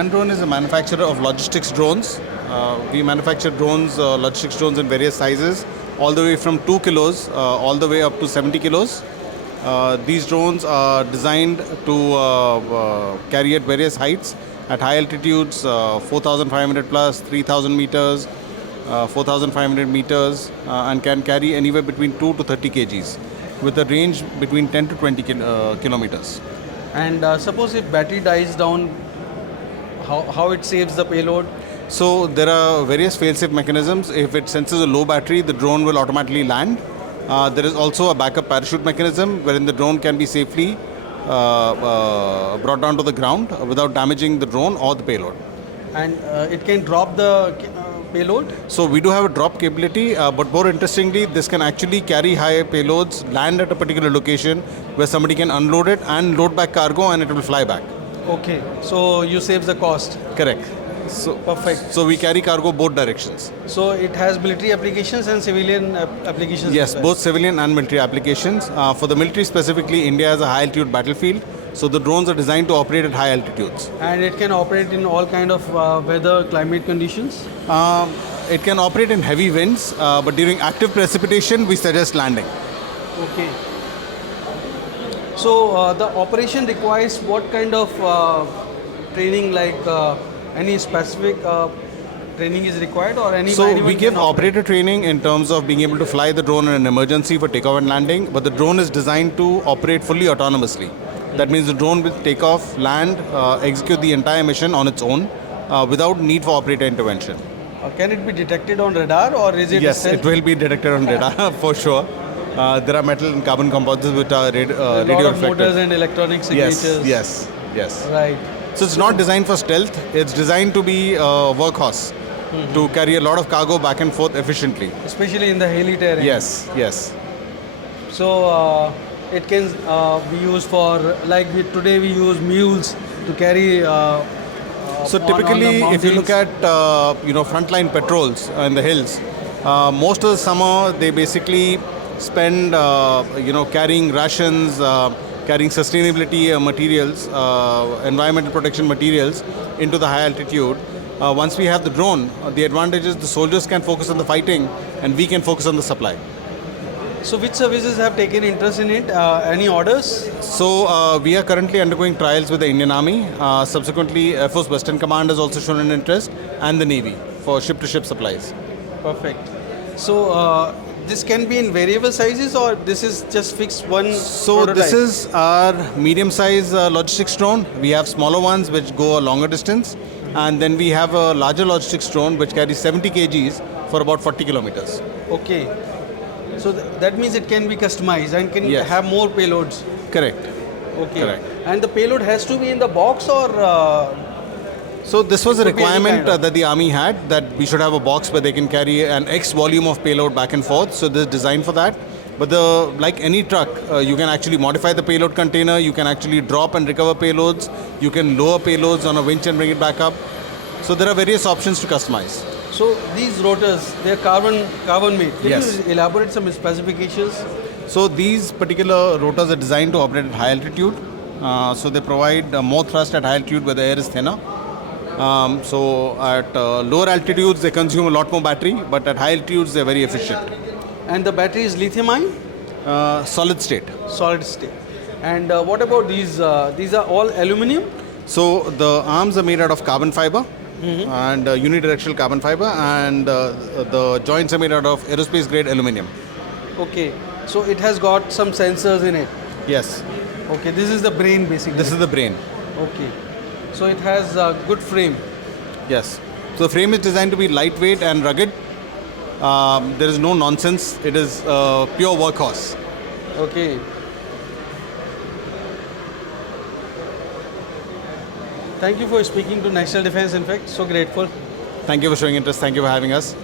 Scandrone is a manufacturer of logistics drones. We manufacture drones, logistics drones in various sizes, all the way from 2 kilos all the way up to 70 kilos. These drones are designed to carry at various heights, at high altitudes, 4,500 plus, 3,000 meters, 4,500 meters, and can carry anywhere between 2 to 30 kgs, with a range between 10 to 20 kilometers. And suppose if battery dies down, how it saves the payload? So there are various fail-safe mechanisms. If it senses a low battery, the drone will automatically land. There is also a backup parachute mechanism wherein the drone can be safely brought down to the ground without damaging the drone or the payload. And it can drop the payload? So we do have a drop capability, but more interestingly, this can actually carry high payloads, land at a particular location where somebody can unload it and load back cargo, and it will fly back. Okay, so you save the cost. Correct. So Perfect. So we carry cargo both directions. So it has military applications and civilian applications? Yes, as well? both civilian and military applications. For the military specifically, India has a high altitude battlefield. So the drones are designed to operate at high altitudes. And it can operate in all kind of weather, climate conditions? It can operate in heavy winds, but during active precipitation, we suggest landing. Okay. So the operation requires what kind of training, like any specific training is required, or any? So we give operator training in terms of being able to fly the drone in an emergency for takeoff and landing, but the drone is designed to operate fully autonomously. That means the drone will take off, land, execute the entire mission on its own without need for operator intervention. Can it be detected on radar, or is it? Yes, it will be detected on radar for sure. There are metal and carbon composites which are radio of reflected. motors and electronic signatures. Yes. Right. So it's not designed for stealth. It's designed to be a workhorse to carry a lot of cargo back and forth efficiently. Especially in the hilly terrain. Yes. So it can be used for, like today we use mules to carry. So typically, if you look at frontline patrols in the hills, most of the summer they basically spend carrying rations, carrying sustainability materials, environmental protection materials into the high altitude. Once we have the drone, the advantage is the soldiers can focus on the fighting and we can focus on the supply. So which services have taken interest in it? Any orders? So we are currently undergoing trials with the Indian Army. Subsequently, Air Force Western Command has also shown an interest, and the Navy for ship-to-ship supplies. Perfect. So this can be in variable sizes, or this is just fixed one prototype? This is our medium-size logistics drone. We have smaller ones which go a longer distance, and then we have a larger logistics drone which carries 70 kgs for about 40 kilometers. Okay. So that means it can be customized and can Yes. have more payloads. Correct. Okay. Correct. And the payload has to be in the box, or? So this was a Could be any requirement kind of- that the Army had, that we should have a box where they can carry an X volume of payload back and forth. So this is designed for that. But like any truck, you can actually modify the payload container. You can actually drop and recover payloads. You can lower payloads on a winch and bring it back up. So there are various options to customize. So these rotors, they're carbon made. Can Yes. you elaborate some specifications? So these particular rotors are designed to operate at high altitude. So they provide more thrust at high altitude where the air is thinner. So at lower altitudes they consume a lot more battery, but at high altitudes they're very efficient. And the battery is lithium-ion? Solid state. Solid state. And what about these? These are all aluminum? So the arms are made out of carbon fiber and unidirectional carbon fiber, and the joints are made out of aerospace grade aluminum. Okay. So it has got some sensors in it. Yes, Okay. This is the brain basically. this is the brain. Okay. So it has a good frame. Yes. So the frame is designed to be lightweight and rugged. There is no nonsense. It is pure workhorse. Okay. Thank you for speaking to National Defence. In fact, so grateful. Thank you for showing interest. Thank you for having us.